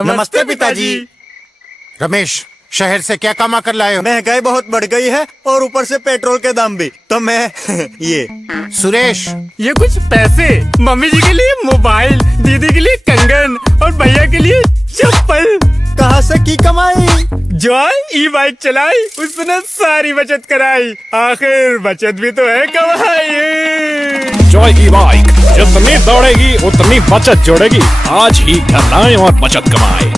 नमस्ते पिताजी। रमेश, शहर से क्या कमा कर लाए हो? महंगाई बहुत बढ़ गई है और ऊपर से पेट्रोल के दाम भी, तो मैं ये। सुरेश, ये कुछ पैसे मम्मी जी के लिए मोबाइल, दीदी के लिए कंगन और भैया के लिए चप्पल। कहाँ से की कमाई? जॉय ई बाइक चलाई, उसने सारी बचत कराई, आखिर बचत भी तो है कमाई। जॉय ई बाइक जितनी दौड़ेगी उतनी बचत जोड़ेगी। आज ही घर लाएं और बचत कमाएं।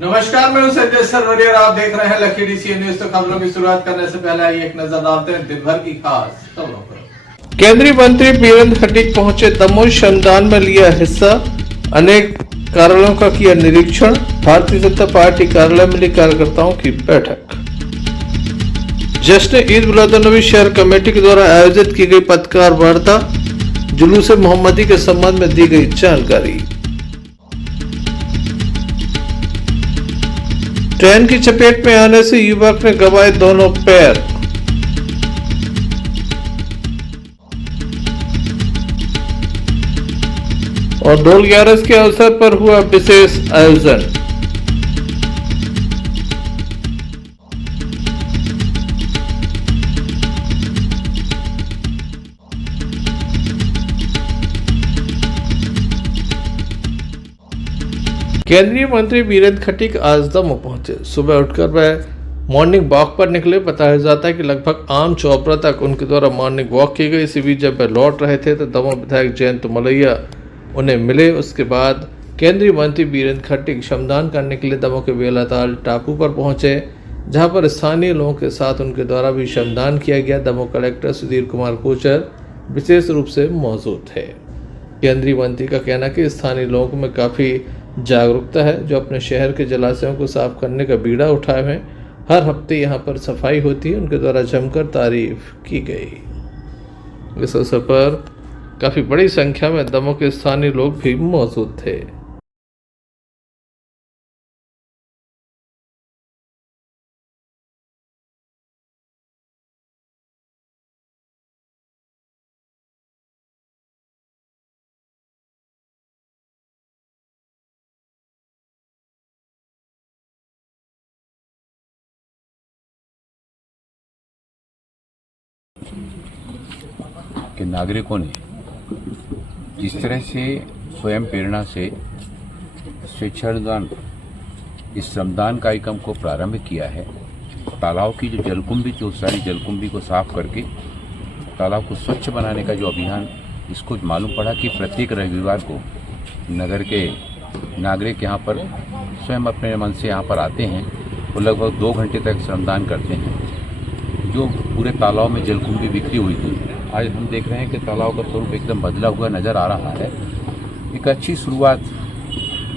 नमस्कार, मैं हूं संजय सरवरिया और आप देख रहे हैं लकी डीसी न्यूज। तो खबरों की शुरुआत करने से पहले आइए एक नजर डालते हैं दिन भर की खास खबरों पर। केंद्रीय मंत्री बीरेंद्र खटीक पहुंचे दमोह श्रमदान में लिया हिस्सा। अनेक कार्यालयों का किया निरीक्षण। भारतीय जनता पार्टी कार्यालय में ली कार्यकर्ताओं की बैठक। जश्न ईद मिलादुन्नबी शहर कमेटी के द्वारा आयोजित की गई पत्रकार वार्ता। जुलूस मोहम्मदी के संबंध में दी गई जानकारी। ट्रेन की चपेट में आने से युवक ने गंवाए दोनों पैर। और ढोल 11 के अवसर पर हुआ विशेष आयोजन। केंद्रीय मंत्री बीरेंद्र खटीक आज दमोह पहुंचे। सुबह उठकर वह मॉर्निंग वॉक पर निकले। बताया जाता है कि लगभग आम चौपड़ा तक उनके द्वारा मॉर्निंग वॉक की गई। इसी बीच जब वह लौट रहे थे तो दमोह विधायक जयंत मलैया उन्हें मिले। उसके बाद केंद्रीय मंत्री बीरेंद्र खटीक श्रमदान करने के लिए दमोह के बेलाताल टापू पर पहुंचे, जहां पर स्थानीय लोगों के साथ उनके द्वारा भी श्रमदान किया गया। दमोह कलेक्टर सुधीर कुमार कोचर विशेष रूप से मौजूद थे। केंद्रीय मंत्री का कहना कि स्थानीय लोगों में काफ़ी जागरूकता है, जो अपने शहर के जलाशयों को साफ करने का बीड़ा उठाए हुए। हर हफ्ते यहाँ पर सफाई होती है। उनके द्वारा जमकर तारीफ की गई। इस अवसर पर काफ़ी बड़ी संख्या में दमोह के स्थानीय लोग भी मौजूद थे। कि नागरिकों ने जिस तरह से स्वयं प्रेरणा से स्वेच्छादान इस श्रमदान कार्यक्रम को प्रारंभ किया है। तालाब की जो जलकुंभी, जो सारी जलकुंभी को साफ करके तालाब को स्वच्छ बनाने का जो अभियान, इसको मालूम पड़ा कि प्रत्येक रविवार को नगर के नागरिक यहाँ पर स्वयं अपने मन से यहाँ पर आते हैं। वो लगभग 2 घंटे तक श्रमदान करते हैं। जो पूरे तालाब में जलकुंभी बिखरी हुई थी, आज हम देख रहे हैं कि तालाब का स्वरूप एकदम बदला हुआ नज़र आ रहा है। एक अच्छी शुरुआत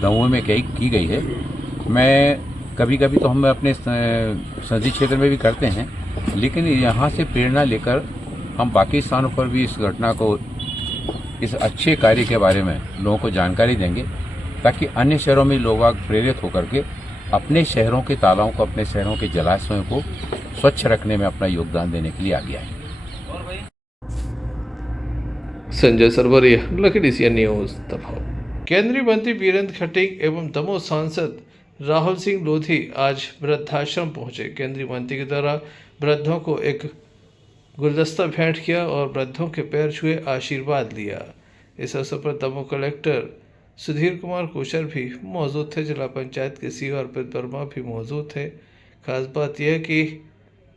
दमोह में की गई है। मैं कभी कभी तो हम अपने संसदीय क्षेत्र में भी करते हैं, लेकिन यहाँ से प्रेरणा लेकर हम बाकी स्थानों पर भी इस घटना को, इस अच्छे कार्य के बारे में लोगों को जानकारी देंगे, ताकि अन्य शहरों में लोग प्रेरित होकर के अपने शहरों के तालाबों को, अपने शहरों के जलाशयों को स्वच्छ रखने में अपना योगदान देने के लिए आगे आए। Sanjay Sarwariya, Lucky DC News Damoh. केंद्रीय मंत्री बीरेंद्र खटीक एवं दमोह सांसद राहुल सिंह लोधी आज वृद्धाश्रम पहुंचे। केंद्रीय मंत्री के द्वारा वृद्धों को एक गुलदस्ता भेंट किया और वृद्धों के पैर छुए आशीर्वाद लिया। इस अवसर पर दमोह कलेक्टर सुधीर कुमार कोचर भी मौजूद थे। जिला पंचायत के सीओ अर्पित वर्मा भी मौजूद थे। खास बात यह है कि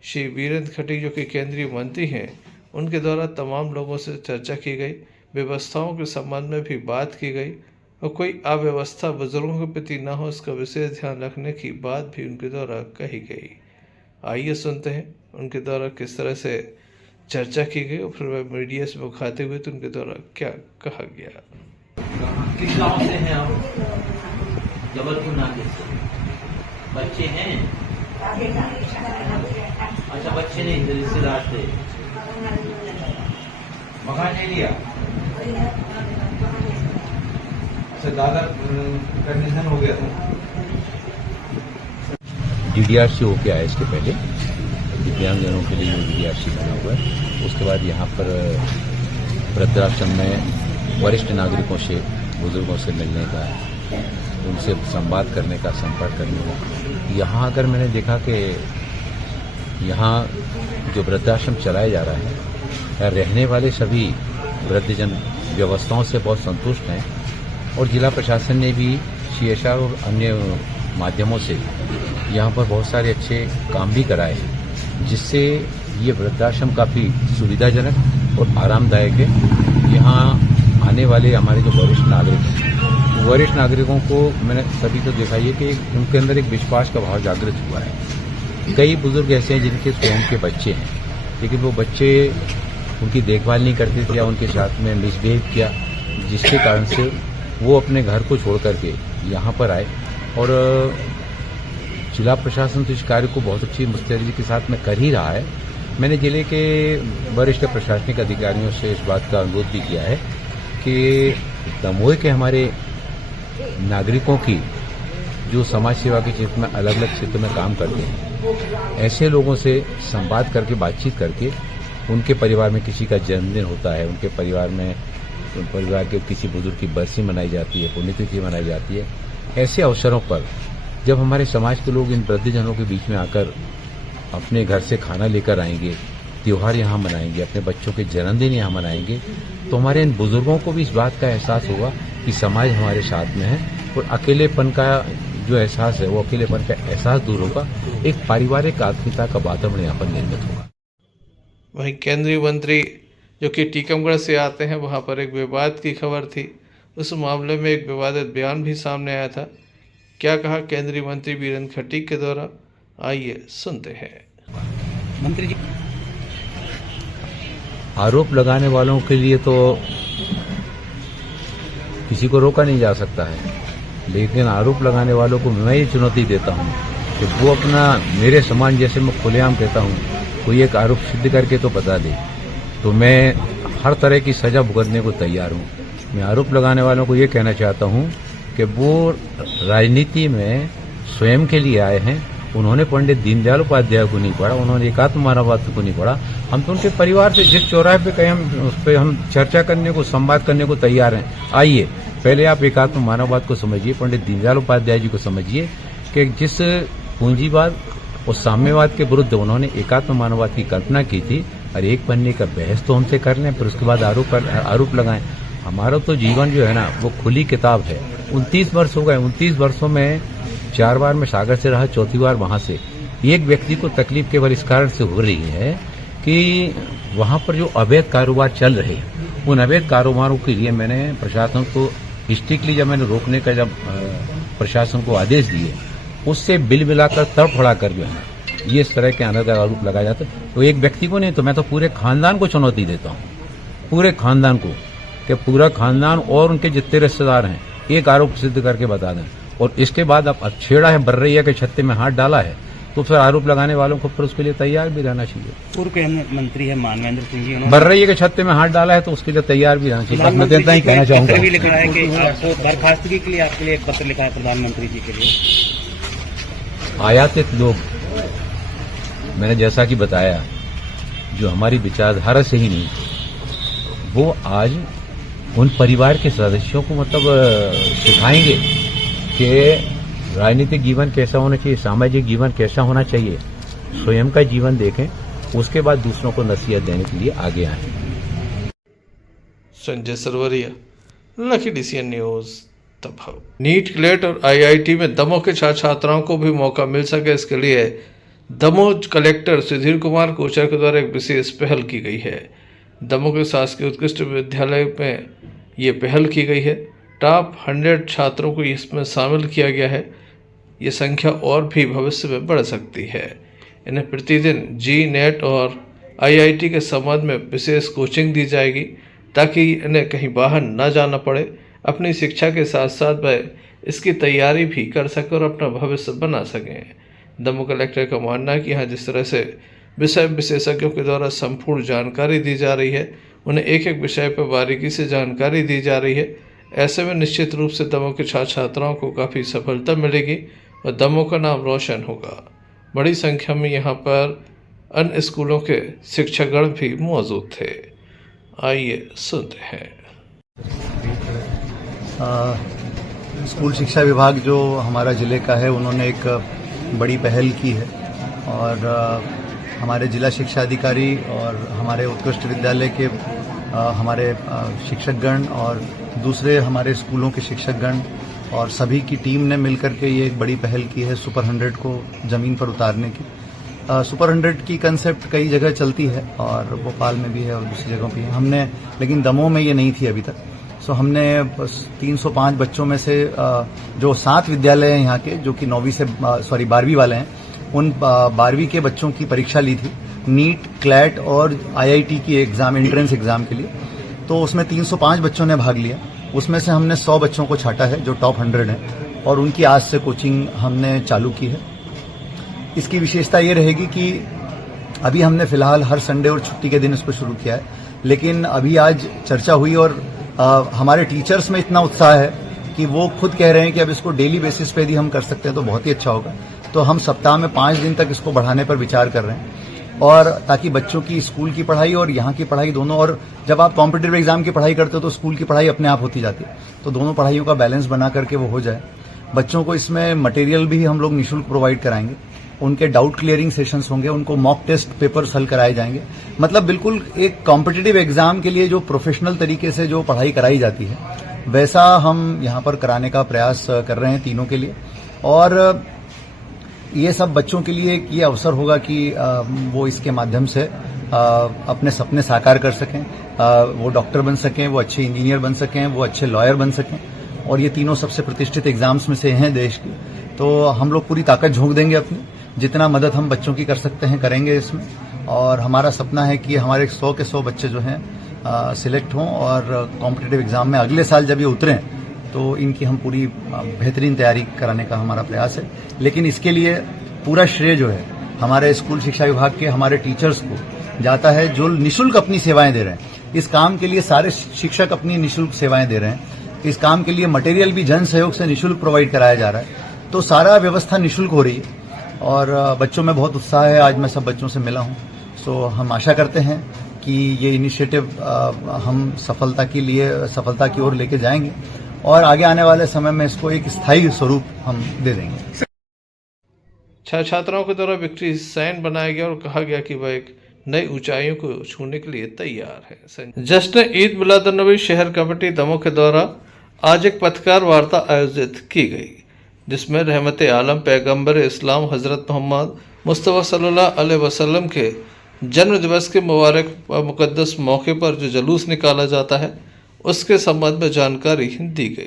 श्री बीरेंद्र खटीक, जो कि केंद्रीय मंत्री हैं, उनके द्वारा तमाम लोगों से चर्चा की गई। व्यवस्थाओं के संबंध में भी बात की गई और कोई अव्यवस्था बुजुर्गों के प्रति न हो, इसका विशेष ध्यान रखने की बात भी उनके द्वारा कही गई। आइए सुनते हैं उनके द्वारा किस तरह से चर्चा की गई और फिर वह मीडिया से मुखातिब हुए तो उनके द्वारा क्या कहा गया। किस गांव से हैं आप? जबलपुर नाके से। बच्चे हैं? अच्छा बच्चे नहीं थे, रिश्तेदार थे। मकान नहीं लिया। अच्छा दादा का निधन हो गया था। डीडीआरसी होके आया इसके पहले, दिव्यांगजनों के लिए डीडीआरसी बना हुआ है। उसके बाद यहाँ पर वृद्धाश्रम में वरिष्ठ नागरिकों से, बुजुर्गों से मिलने का, उनसे संवाद करने का, संपर्क करने का। यहाँ अगर मैंने देखा कि यहाँ जो वृद्धाश्रम चलाया जा रहा है, रहने वाले सभी वृद्धजन व्यवस्थाओं से बहुत संतुष्ट हैं और जिला प्रशासन ने भी CSR और अन्य माध्यमों से यहाँ पर बहुत सारे अच्छे काम भी कराए हैं, जिससे ये वृद्धाश्रम काफ़ी सुविधाजनक और आरामदायक है। यहाँ आने वाले हमारे जो वरिष्ठ नागरिक हैं, वरिष्ठ नागरिकों को मैंने सभी तो देखा ये कि उनके अंदर एक विश्वास का भाव जागृत हुआ है। कई बुजुर्ग ऐसे हैं जिनके स्वयं के बच्चे हैं, लेकिन वो बच्चे उनकी देखभाल नहीं करते थे या उनके साथ में मिसबिहेव किया, जिसके कारण से वो अपने घर को छोड़ करके यहाँ पर आए। और जिला प्रशासन तो इस कार्य को बहुत अच्छी मुस्तैदी के साथ में कर ही रहा है। मैंने जिले के वरिष्ठ प्रशासनिक अधिकारियों से इस बात का अनुरोध भी किया है कि दमोह के हमारे नागरिकों की जो समाज सेवा के क्षेत्र में अलग अलग क्षेत्र में काम करते हैं, ऐसे लोगों से संवाद करके, बातचीत करके, उनके परिवार में किसी का जन्मदिन होता है, उनके परिवार के किसी बुजुर्ग की बरसी मनाई जाती है, पुण्यतिथि मनाई जाती है, ऐसे अवसरों पर जब हमारे समाज के लोग इन वृद्धजनों के बीच में आकर अपने घर से खाना लेकर आएंगे, त्योहार यहाँ मनाएंगे, अपने बच्चों के जन्मदिन यहाँ मनाएंगे, तो हमारे इन बुजुर्गों को भी इस बात का एहसास होगा कि समाज हमारे साथ में है और अकेलेपन का जो एहसास है, वो अकेलेपन का एहसास दूर होगा। एक पारिवारिक आत्मीयता का वातावरण यहाँ पर निर्मित होगा। वहीं केंद्रीय मंत्री जो कि टीकमगढ़ से आते हैं, वहां पर एक विवाद की खबर थी। उस मामले में एक विवादित बयान भी सामने आया था। क्या कहा केंद्रीय मंत्री वीरेंद्र खटीक के द्वारा, आइए सुनते हैं। मंत्री जी, आरोप लगाने वालों के लिए तो किसी को रोका नहीं जा सकता है, लेकिन आरोप लगाने वालों को मैं ये चुनौती देता हूँ कि वो अपना, मेरे समान जैसे मैं खुलेआम कहता हूँ, कोई एक आरोप सिद्ध करके तो बता दे, तो मैं हर तरह की सजा भुगतने को तैयार हूँ। मैं आरोप लगाने वालों को ये कहना चाहता हूँ कि वो राजनीति में स्वयं के लिए आए हैं। उन्होंने पंडित दीनदयाल उपाध्याय को नहीं पढ़ा, उन्होंने एकात्म मानववाद को नहीं पढ़ा। हम तो उनके परिवार से जिस चौराहे पे कहीं उस पर हम चर्चा करने को, संवाद करने को तैयार हैं। आइए, पहले आप एकात्म मानववाद को समझिए, पंडित दीनदयाल उपाध्याय जी को समझिए कि जिस पूंजीवाद और साम्यवाद के विरुद्ध उन्होंने एकात्म मानववाद की कल्पना की थी, और एक बनने का बहस तो हमसे कर लें, फिर उसके बाद आरोप लगाएं। हमारा तो जीवन जो है ना, वो खुली किताब है। 29 वर्ष हो गए, 29 वर्षों में 4 बार मैं सागर से रहा, चौथी बार वहां से। एक व्यक्ति को तकलीफ केवल इस कारण से हो रही है कि वहां पर जो अवैध कारोबार चल रहे हैं, उन अवैध कारोबारों के लिए मैंने प्रशासन को स्ट्रिक्टली जब मैंने रोकने का जब प्रशासन को आदेश दिए, उससे बिल मिलाकर तड़फड़ा कर जो है ये इस तरह के अनर्गल आरोप लगाए जाते, तो एक व्यक्ति को नहीं, तो मैं तो पूरे खानदान को चुनौती देता हूँ, पूरे खानदान को, कि पूरा खानदान और उनके जितने रिश्तेदार हैं एक आरोप सिद्ध करके बता दें। और इसके बाद अब छेड़ा है, बर्रैया के छत्ते में हाथ डाला है, तो फिर आरोप लगाने वालों को फिर उसके लिए तैयार भी रहना चाहिए। पूर्व मंत्री है मानवेंद्र सिंह जी, बर्रैया के छत्ते में हाथ डाला है तो उसके लिए तैयार भी रहना चाहिए। मैं देता ही कहना चाहूंगा, भी लिखा है कि आपको बर्खास्तगी के लिए आपके लिए एक पत्र लिखा है प्रधानमंत्री जी के लिए। आयातित लोग, मैंने जैसा कि बताया, जो हमारी विचारधारा से ही नहीं, वो आज उन परिवार के सदस्यों को मतलब सिखाएंगे कि राजनीतिक जीवन कैसा होना चाहिए, सामाजिक जीवन कैसा होना चाहिए। स्वयं का जीवन देखें, उसके बाद दूसरों को नसीहत देने के लिए आगे आए। Sanjay Sarwariya, Lucky DCN News, Damoh. NEET, CLAT और IIT में दमोह के छात्र छात्राओं को भी मौका मिल सके, इसके लिए दमोह कलेक्टर सुधीर कुमार कोचर के द्वारा एक विशेष पहल की गई है। दमोह के शासकीय उत्कृष्ट विद्यालय में ये पहल की गई है। टॉप 100 छात्रों को इसमें शामिल किया गया है। ये संख्या और भी भविष्य में बढ़ सकती है। इन्हें प्रतिदिन GNET और IIT के संबंध में विशेष कोचिंग दी जाएगी ताकि इन्हें कहीं बाहर न जाना पड़े। अपनी शिक्षा के साथ साथ वह इसकी तैयारी भी कर सकें और अपना भविष्य बना सकें। दमोह कलेक्टर का मानना है कि यहाँ जिस तरह से विषय विशेषज्ञों के द्वारा संपूर्ण जानकारी दी जा रही है, उन्हें एक एक विषय पर बारीकी से जानकारी दी जा रही है, ऐसे में निश्चित रूप से दमोह के छात्र छात्राओं को काफ़ी सफलता मिलेगी और दमोह का नाम रोशन होगा। बड़ी संख्या में यहाँ पर अन्य स्कूलों के शिक्षकगण भी मौजूद थे। आइए सुनते हैं। स्कूल शिक्षा विभाग जो हमारा ज़िले का है, उन्होंने एक बड़ी पहल की है और हमारे जिला शिक्षा अधिकारी और हमारे उत्कृष्ट विद्यालय के हमारे शिक्षकगण और दूसरे हमारे स्कूलों के शिक्षकगण और सभी की टीम ने मिलकर के ये एक बड़ी पहल की है सुपर 100 को ज़मीन पर उतारने की। सुपर 100 की कंसेप्ट कई जगह चलती है और भोपाल में भी है और दूसरी जगहों पे हमने, लेकिन दमोह में ये नहीं थी अभी तक। सो हमने 305 बच्चों में से जो 7 विद्यालय हैं यहाँ के, जो कि 12वीं वाले हैं, उन 12वीं के बच्चों की परीक्षा ली थी नीट, क्लैट और IIT की एग्ज़ाम, एंट्रेंस एग्ज़ाम के लिए। तो उसमें 305 बच्चों ने भाग लिया। उसमें से हमने 100 बच्चों को छांटा है जो टॉप 100 हैं और उनकी आज से कोचिंग हमने चालू की है। इसकी विशेषता ये रहेगी कि अभी हमने फिलहाल हर संडे और छुट्टी के दिन इसको शुरू किया है, लेकिन अभी आज चर्चा हुई और हमारे टीचर्स में इतना उत्साह है कि वो खुद कह रहे हैं कि अब इसको डेली बेसिस पे यदि हम कर सकते हैं तो बहुत ही अच्छा होगा। तो हम सप्ताह में 5 दिन तक इसको बढ़ाने पर विचार कर रहे हैं, और ताकि बच्चों की स्कूल की पढ़ाई और यहाँ की पढ़ाई दोनों, और जब आप कॉम्पिटिटिव एग्जाम की पढ़ाई करते हो तो स्कूल की पढ़ाई अपने आप होती जाती है, तो दोनों पढ़ाइयों का बैलेंस बना करके वो हो जाए। बच्चों को इसमें मटेरियल भी हम लोग निःशुल्क प्रोवाइड कराएंगे, उनके डाउट क्लियरिंग सेशंस होंगे, उनको मॉक टेस्ट पेपर्स हल कराए जाएंगे। मतलब बिल्कुल एक कॉम्पिटिटिव एग्जाम के लिए जो प्रोफेशनल तरीके से जो पढ़ाई कराई जाती है, वैसा हम यहाँ पर कराने का प्रयास कर रहे हैं तीनों के लिए। और ये सब बच्चों के लिए ये अवसर होगा कि वो इसके माध्यम से अपने सपने साकार कर सकें, वो डॉक्टर बन सकें, वो अच्छे इंजीनियर बन सकें, वो अच्छे लॉयर बन सकें। और ये तीनों सबसे प्रतिष्ठित एग्जाम्स में से हैं देश के, तो हम लोग पूरी ताकत झोंक देंगे अपनी, जितना मदद हम बच्चों की कर सकते हैं करेंगे इसमें। और हमारा सपना है कि हमारे 100 के 100 बच्चे जो हैं सिलेक्ट हों और कॉम्पिटिटिव एग्जाम में अगले साल जब ये उतरें तो इनकी हम पूरी बेहतरीन तैयारी कराने का हमारा प्रयास है। लेकिन इसके लिए पूरा श्रेय जो है हमारे स्कूल शिक्षा विभाग के हमारे टीचर्स को जाता है, जो निःशुल्क अपनी सेवाएं दे रहे हैं। इस काम के लिए सारे शिक्षक अपनी निःशुल्क सेवाएं दे रहे हैं। इस काम के लिए मटेरियल भी जन सहयोग से निःशुल्क प्रोवाइड कराया जा रहा है, तो सारा व्यवस्था निःशुल्क हो रही है और बच्चों में बहुत उत्साह है। आज मैं सब बच्चों से मिला हूं, सो हम आशा करते हैं कि ये इनिशिएटिव हम सफलता की ओर लेके जाएंगे और आगे आने वाले समय में इसको एक स्थायी स्वरूप हम दे देंगे। छात्र छात्राओं के द्वारा विक्ट्री साइन बनाया गया और कहा गया कि वह एक नई ऊंचाइयों को छूने के लिए तैयार है। जश्न ईद मिलादुन्नबी शहर कमेटी दमोह के द्वारा आज एक पत्रकार वार्ता आयोजित की गई, जिसमें रहमत आलम पैगंबर इस्लाम हज़रत मोहम्मद मुस्तफ़ा सल्लल्लाहु अलैहि वसल्लम के जन्म दिवस के मुबारक व मुक़द्दस मौके पर जो जुलूस निकाला जाता है उसके संबंध में जानकारी दी गई।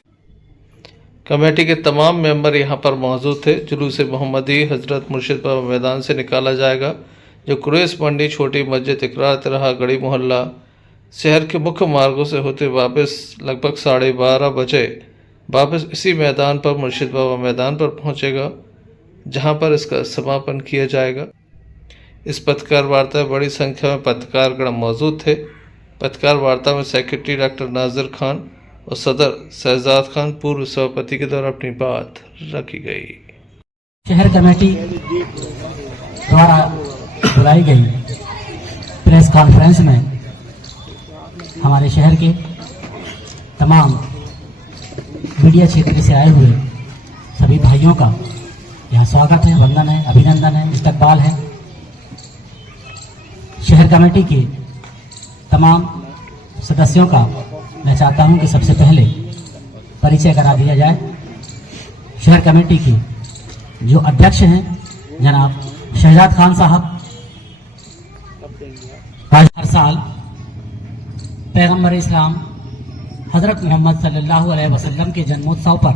कमेटी के तमाम मेंबर यहां पर मौजूद थे। जुलूस मोहम्मदी हज़रत मुर्शिद बाबा मैदान से निकाला जाएगा, जो कुरैश मंडी, छोटी मस्जिद, इकरार तरह, गड़ी मोहल्ला, शहर के मुख्य मार्गों से होते वापस लगभग 12:30 बजे वापस इसी मैदान पर मुर्शिद बाबा मैदान पर पहुंचेगा, जहां पर इसका समापन किया जाएगा। इस पत्रकार वार्ता में बड़ी संख्या में पत्रकारगण मौजूद थे। पत्रकार वार्ता में सेक्रेटरी डॉक्टर नाजिर खान और सदर शहजाद खान पूर्व सभापति के द्वारा अपनी बात रखी गई। शहर कमेटी द्वारा बुलाई गई प्रेस कॉन्फ्रेंस में हमारे शहर के तमाम मीडिया क्षेत्र से आए हुए सभी भाइयों का यहाँ स्वागत है, वंदन है, अभिनंदन है, इस्तकबाल है। शहर कमेटी के तमाम सदस्यों का मैं चाहता हूं कि सबसे पहले परिचय करा दिया जाए। शहर कमेटी के जो अध्यक्ष हैं जनाब शहजाद खान साहब, हर साल पैगंबर इस्लाम हजरत मोहम्मद सल्लल्लाहु अलैहि वसल्लम के जन्मोत्सव पर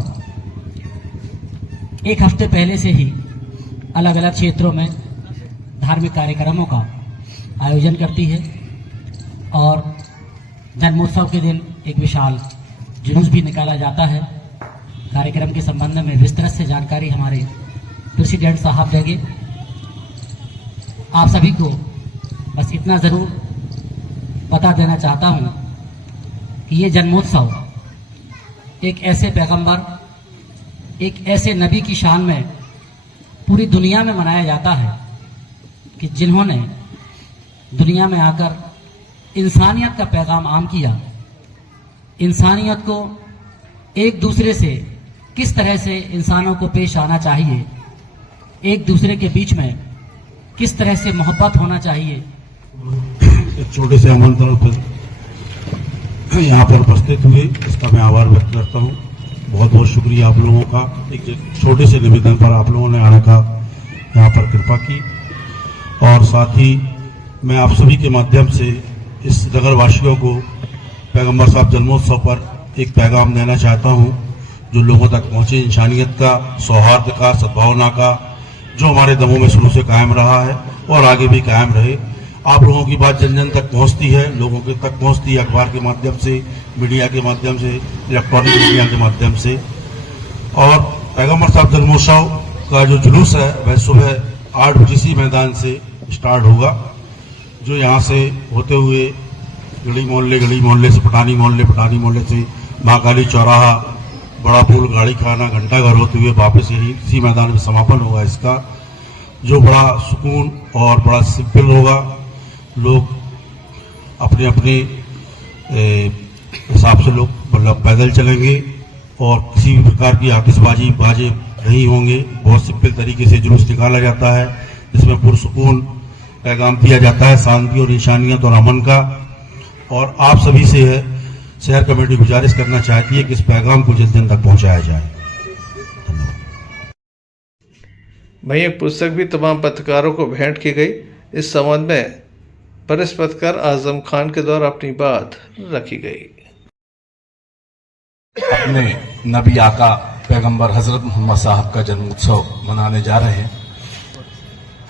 एक हफ्ते पहले से ही अलग अलग क्षेत्रों में धार्मिक कार्यक्रमों का आयोजन करती है और जन्मोत्सव के दिन एक विशाल जुलूस भी निकाला जाता है। कार्यक्रम के संबंध में विस्तृत से जानकारी हमारे प्रेसिडेंट साहब देंगे। आप सभी को बस इतना ज़रूर बता देना चाहता हूँ कि ये जन्मोत्सव एक ऐसे पैगंबर, एक ऐसे नबी की शान में पूरी दुनिया में मनाया जाता है कि जिन्होंने दुनिया में आकर इंसानियत का पैगाम आम किया, इंसानियत को एक दूसरे से किस तरह से इंसानों को पेश आना चाहिए, एक दूसरे के बीच में किस तरह से मोहब्बत होना चाहिए। एक छोटे से आमंत्रण पर यहाँ पर उपस्थित हुए, इसका मैं आभार व्यक्त करता हूँ। बहुत बहुत शुक्रिया आप लोगों का, एक छोटे से निवेदन पर आप लोगों ने आने का यहाँ पर कृपा की। और साथ ही मैं आप सभी के माध्यम से इस नगरवासियों को पैगंबर साहब जन्मोत्सव पर एक पैगाम देना चाहता हूँ जो लोगों तक पहुँचे, इंसानियत का, सौहार्द का, सद्भावना का, जो हमारे दमों में शुरू से कायम रहा है और आगे भी कायम रहे। आप लोगों की बात जन जन तक पहुंचती है, लोगों के तक पहुंचती है अखबार के माध्यम से, मीडिया के माध्यम से, इलेक्ट्रॉनिक मीडिया के माध्यम से। और पैगंबर साहब जन्मोत्सव का जो जुलूस है वह सुबह 8 बजे इसी मैदान से स्टार्ट होगा, जो यहाँ से होते हुए गली मोहल्ले से पठानी मोहल्ले से महाकाली चौराहा, बड़ा पुल, गाड़ी खाना, घंटा घर होते हुए वापस यही इसी मैदान में समापन होगा इसका, जो बड़ा सुकून और बड़ा सिंपल होगा। लोग अपने अपने हिसाब से लोग मतलब पैदल चलेंगे और किसी भी प्रकार की आतिशबाजी बाजे नहीं होंगे। बहुत सिंपल तरीके से जुलूस निकाला जाता है जिसमें पुरसुकून पैगाम दिया जाता है, शांति और इंसानियत और अमन का। और आप सभी से है शहर कमेटी गुजारिश करना चाहती है कि इस पैगाम को जन जन तक पहुंचाया जाए। वहीं एक पुस्तक भी तमाम पत्रकारों को भेंट की गई। इस संबंध में वरिष्ठ पत्रकार आजम खान के द्वारा अपनी बात रखी गई। अपने नबी आका पैगंबर हजरत मोहम्मद साहब का जन्मोत्सव मनाने जा रहे हैं।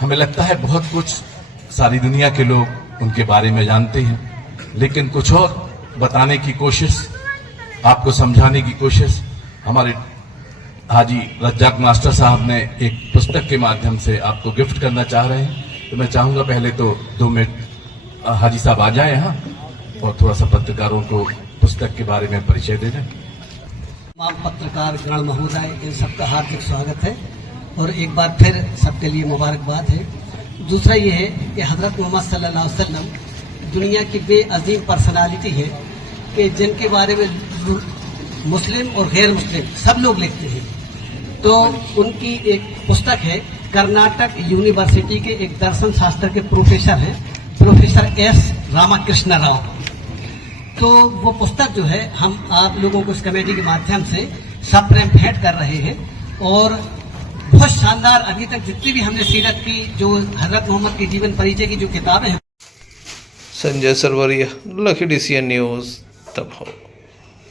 हमें लगता है बहुत कुछ सारी दुनिया के लोग उनके बारे में जानते हैं, लेकिन कुछ और बताने की कोशिश, आपको समझाने की कोशिश हमारे हाजी रज्जाक मास्टर साहब ने एक पुस्तक के माध्यम से आपको गिफ्ट करना चाह रहे हैं। तो मैं चाहूंगा पहले तो 2 मिनट हाजी साहब आ जाए यहाँ और थोड़ा सा पत्रकारों को पुस्तक के बारे में परिचय दे दें। तमाम पत्रकार गण महोदय, इन सबका हार्दिक स्वागत है और एक बार फिर सबके लिए मुबारकबाद है। दूसरा ये है कि हजरत मोहम्मद सल्लल्लाहु अलैहि वसल्लम दुनिया की बेअजीम पर्सनालिटी है कि जिनके बारे में मुस्लिम और गैर मुस्लिम सब लोग लिखते हैं। तो उनकी एक पुस्तक है, कर्नाटक यूनिवर्सिटी के एक दर्शन शास्त्र के प्रोफेसर हैं, प्रोफेसर एस रामाकृष्ण राव। तो वो पुस्तक जो है हम आप लोगों को इस कमेटी के माध्यम से सप्रेम भेंट कर रहे हैं। और बहुत शानदार, अभी तक जितनी भी हमने सीरत की, जो हजरत मोहम्मद के जीवन परिचय की जो किताबें हैं। संजय सरवरिया, लखीडीसीएन न्यूज, दमोह।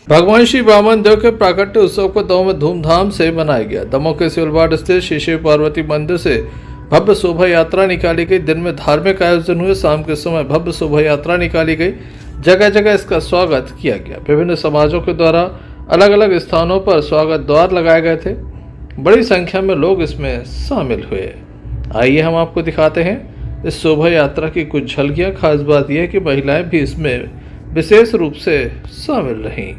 भगवान श्री वामन देव के प्राकट्य उत्सव को दमोह में धूमधाम से मनाया गया। दमोह के सिवलवाड़ स्थित श्री शिव पार्वती मंदिर से भव्य शोभा यात्रा निकाली गई। दिन में धार्मिक आयोजन हुए, शाम के समय भव्य शोभा यात्रा निकाली गई। जगह जगह इसका स्वागत किया गया। विभिन्न समाजों के द्वारा अलग अलग स्थानों पर स्वागत द्वार लगाए गए थे। बड़ी संख्या में लोग इसमें शामिल हुए। आइए हम आपको दिखाते हैं इस शोभा यात्रा की कुछ झलकियां। खास बात यह है कि महिलाएं भी इसमें विशेष रूप से शामिल रहीं।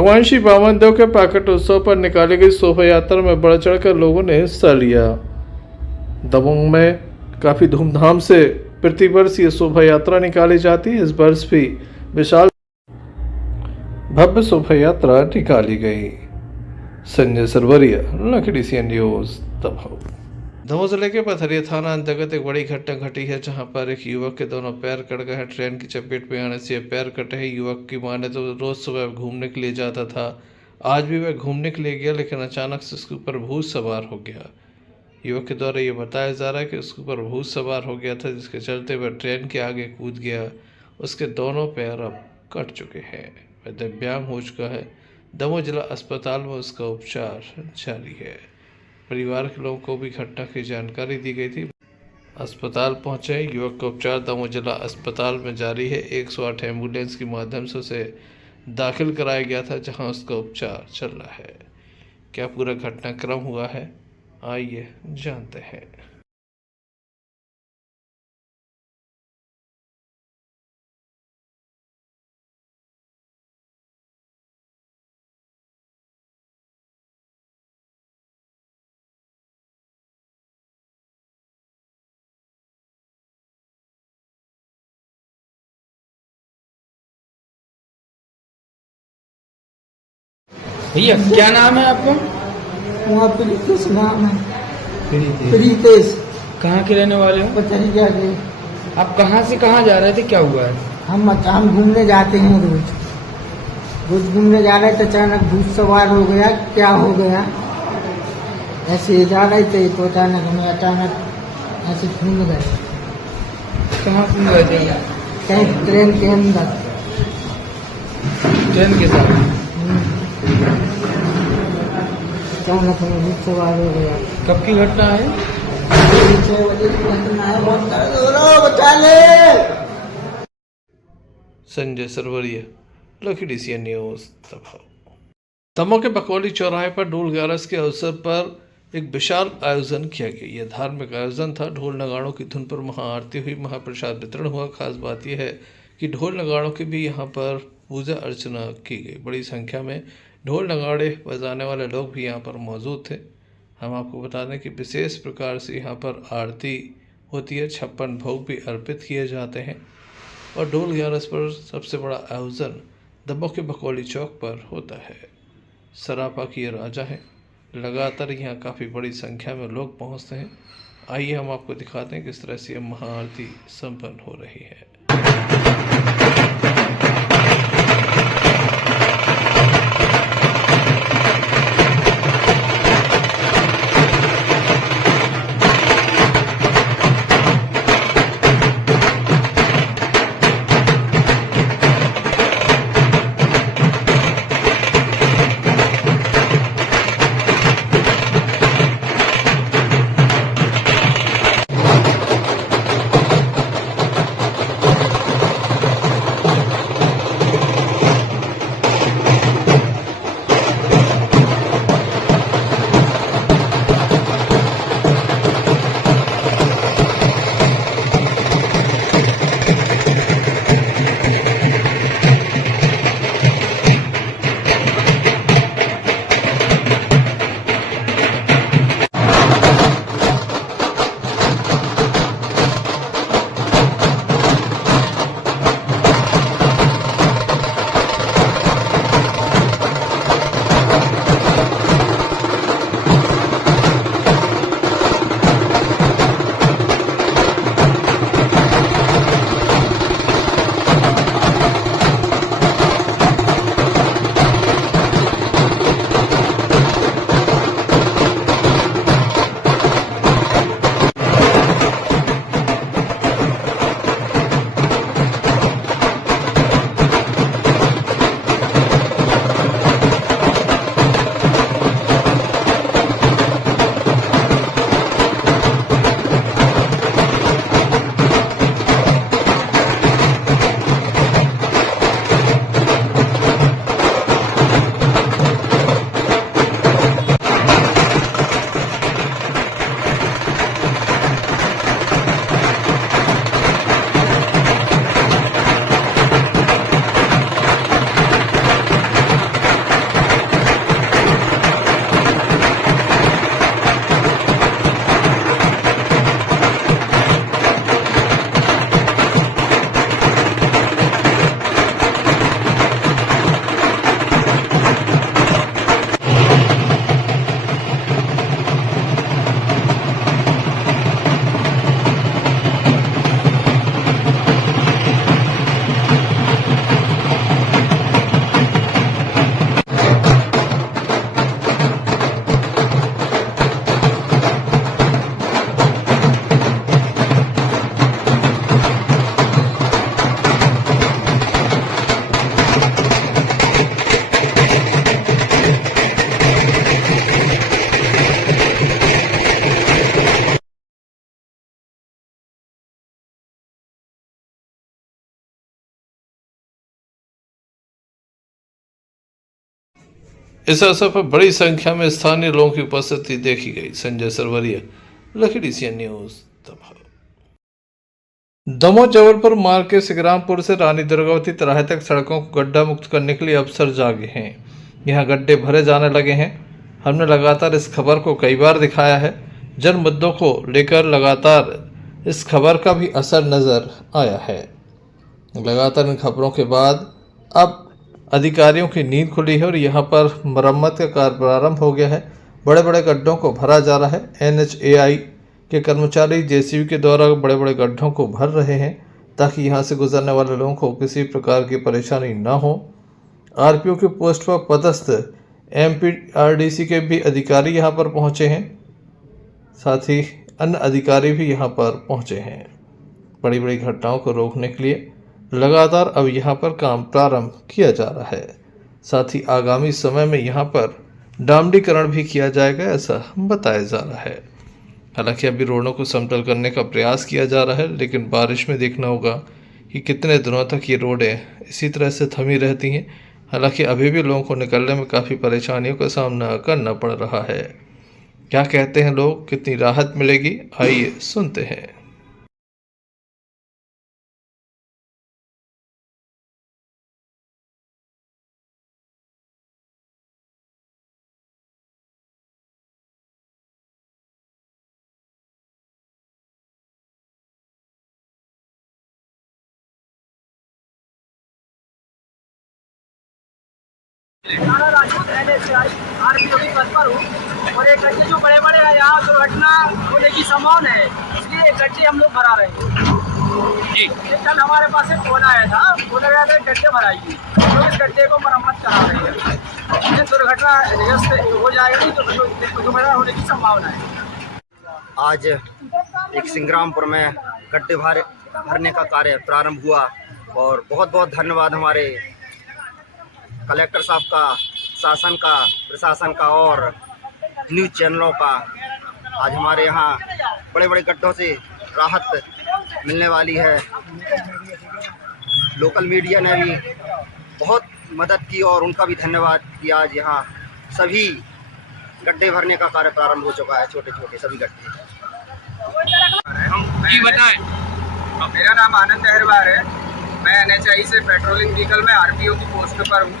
भगवान श्री वामनदेव के प्राकट उत्सव पर निकाली गई शोभा यात्रा में बढ़ चढ़कर लोगों ने हिस्सा लिया। दबंग में काफी धूमधाम से प्रतिवर्ष ये शोभा यात्रा निकाली जाती है। इस वर्ष भी विशाल भव्य शोभा यात्रा निकाली गई। संजय सरवरिया, लखड़ी सी न्यूज दमोह। दमोह जिले के पथरिया थाना अंतर्गत एक बड़ी घटना घटी है, जहां पर एक युवक के दोनों पैर कट गए हैं। ट्रेन की चपेट में आने से ये पैर कटे हैं। युवक की माने तो रोज सुबह घूमने के लिए जाता था। आज भी वह घूमने के लिए गया, लेकिन अचानक से उसके ऊपर भूत सवार हो गया। युवक के द्वारा ये बताया जा रहा है कि उसके ऊपर भूत सवार हो गया था, जिसके चलते वह ट्रेन के आगे कूद गया। उसके दोनों पैर अब कट चुके हैं। वह दिव्यांग हो चुका है। दमोह जिला अस्पताल में उसका उपचार जारी है। परिवार के लोगों को भी घटना की जानकारी दी गई थी। अस्पताल पहुंचे युवक का उपचार दमोह जिला अस्पताल में जारी है। 108 एम्बुलेंस के माध्यम से उसे दाखिल कराया गया था, जहां उसका उपचार चल रहा है। क्या पूरा घटनाक्रम हुआ है, आइए जानते हैं। भैया क्या नाम है आपका? वहाँ प्रीतेश नाम है। प्रीतेश कहाँ के रहने वाले हो? पथरिया के। आप कहाँ से कहाँ जा रहे थे, क्या हुआ है? हम घूमने जाते हैं रोज घूमने जा रहे थे। अचानक भूत सवार हो गया, क्या हो गया, ऐसे ही जा रहे थे तो अचानक हमें ऐसे घूम गए। कहाँ घूम गए थे? कहीं ट्रेन के अंदर। ट्रेन के साथ? अचानक हमें भूत सवार हो गया। कब की घटना है? 6 बजे की घटना है। बहुत दर्द हो रहा है, बचा ले। संजय सरवरिया, लखड़ी सी न्यूज दमोह के बकौली चौराहे पर ढोल ग्यारस के अवसर पर एक विशाल आयोजन किया गया। यह धार्मिक आयोजन था। ढोल नगाड़ों की धुन पर महाआरती हुई, महाप्रसाद वितरण हुआ। खास बात यह है कि ढोल नगाड़ों की भी यहाँ पर पूजा अर्चना की गई। बड़ी संख्या में ढोल नगाड़े बजाने वाले लोग भी यहाँ पर मौजूद थे। हम आपको बता दें कि विशेष प्रकार से यहाँ पर आरती होती है। 56 भोग भी अर्पित किए जाते हैं। और ढोल ग्यारस पर सबसे बड़ा आयोजन दमोह के बकौली चौक पर होता है। सरापा की ये राजा है। लगातार यहाँ काफ़ी बड़ी संख्या में लोग पहुँचते हैं। आइए हम आपको दिखाते हैं किस तरह से यह महाआरती संपन्न हो रही है। इस अवसर पर बड़ी संख्या में स्थानीय लोगों की उपस्थिति देखी गई। संजय सरवरिया, लखीडीसीएन न्यूज, दमोह। दमोह जबलपुर मार्ग के सिगरामपुर से रानी दुर्गावती तिराहे तक सड़कों को गड्ढा मुक्त करने के लिए अफसर जागे हैं। यहाँ गड्ढे भरे जाने लगे हैं। हमने लगातार इस खबर को कई बार दिखाया है। जन मुद्दों को लेकर लगातार इस खबर का भी असर नजर आया है। लगातार इन खबरों के बाद अब अधिकारियों की नींद खुली है और यहाँ पर मरम्मत का कार्य प्रारंभ हो गया है। बड़े बड़े गड्ढों को भरा जा रहा है। NHAI के कर्मचारी JCB के द्वारा बड़े बड़े गड्ढों को भर रहे हैं ताकि यहाँ से गुजरने वाले लोगों को किसी प्रकार की परेशानी ना हो। RPO की पोस्ट पर पदस्थ MPRDC के भी अधिकारी यहाँ पर पहुँचे हैं, साथ ही अन्य अधिकारी भी यहाँ पर पहुँचे हैं। बड़ी बड़ी घटनाओं को रोकने के लिए लगातार अब यहाँ पर काम प्रारंभ किया जा रहा है। साथ ही आगामी समय में यहाँ पर डामडीकरण भी किया जाएगा, ऐसा बताया जा रहा है। हालांकि अभी रोडों को समतल करने का प्रयास किया जा रहा है, लेकिन बारिश में देखना होगा कि कितने दिनों तक ये रोडें इसी तरह से थमी रहती हैं। हालांकि अभी भी लोगों को निकलने में काफ़ी परेशानियों का सामना करना पड़ रहा है। क्या कहते हैं लोग, कितनी राहत मिलेगी, आइए सुनते हैं। RPO की पद पर हूँ और एक गड्ढे जो बड़े बड़े हैं यहाँ दुर्घटना होने की संभावना है, इसलिए एक गड्ढे हम लोग भरा रहे हैं जी। कल हमारे पास एक फोन आया था, बोला गया था गड्ढे भराइए, तो इस गड्ढे को मरम्मत करा रहे हैं। ये दुर्घटना हो जाएगी तो दुर्घटना होने की संभावना है। आज एक सिंग्रामपुर में गड्ढे भरने का कार्य प्रारंभ हुआ और बहुत बहुत धन्यवाद हमारे कलेक्टर साहब का, शासन का, प्रशासन का और न्यूज़ चैनलों का। आज हमारे यहाँ बड़े बड़े गड्ढों से राहत मिलने वाली है। लोकल मीडिया ने भी बहुत मदद की और उनका भी धन्यवाद कि आज यहाँ सभी गड्ढे भरने का कार्य प्रारंभ हो चुका है, छोटे छोटे सभी गड्ढे। जी बताएं। मेरा नाम आनंद अहरवार है। मैं NHAI से पेट्रोलिंग व्हीकल में RPO की पोस्ट पर हूँ।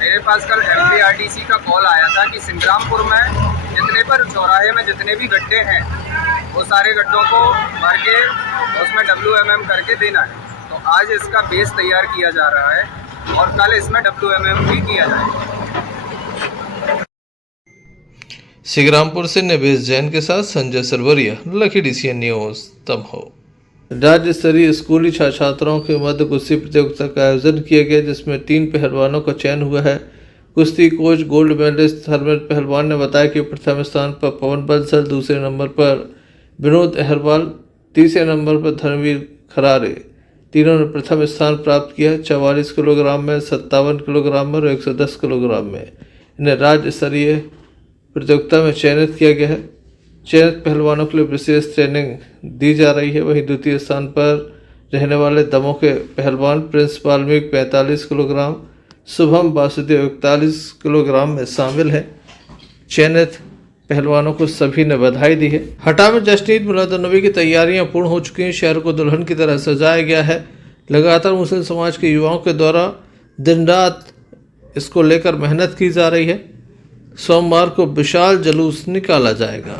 मेरे पास कल MPRDC का कॉल आया था कि सिंग्रामपुर में जितने पर चौराहे में जितने भी गड्ढे हैं वो सारे गड्ढों को भर के उसमें WMM करके देना है। तो आज इसका बेस तैयार किया जा रहा है और कल इसमें WMM भी किया जाएगा। सिगरामपुर से निवेश जैन के साथ संजय सरवरिया, लखीडीसीएन न्यूज, दमोह। राज्य स्तरीय स्कूली छात्रों के मध्य कुश्ती प्रतियोगिता का आयोजन किया गया, जिसमें 3 पहलवानों का चयन हुआ है। कुश्ती कोच गोल्ड मेडलिस्ट धर्मेंद्र पहलवान ने बताया कि प्रथम स्थान पर पवन बंसल, दूसरे नंबर पर विनोद अहरवाल, तीसरे नंबर पर धर्मवीर खरारे, तीनों ने प्रथम स्थान प्राप्त किया। 44 किलोग्राम में, 57 किलोग्राम में और 110 किलोग्राम में इन्हें राज्य स्तरीय प्रतियोगिता में चयनित किया गया है। चयनित पहलवानों के लिए विशेष ट्रेनिंग दी जा रही है। वहीं द्वितीय स्थान पर रहने वाले दमोह के पहलवान Prince Valmiki 45 kilogram, Shubham Vasudev 41 kilogram में शामिल है। चयनित पहलवानों को सभी ने बधाई दी है। हटा में जश्न ईद मिलादुन्नबी की तैयारियां पूर्ण हो चुकी हैं। शहर को दुल्हन की तरह सजाया गया है। लगातार मुस्लिम समाज के युवाओं के द्वारा दिन रात इसको लेकर मेहनत की जा रही है। सोमवार को विशाल जुलूस निकाला जाएगा।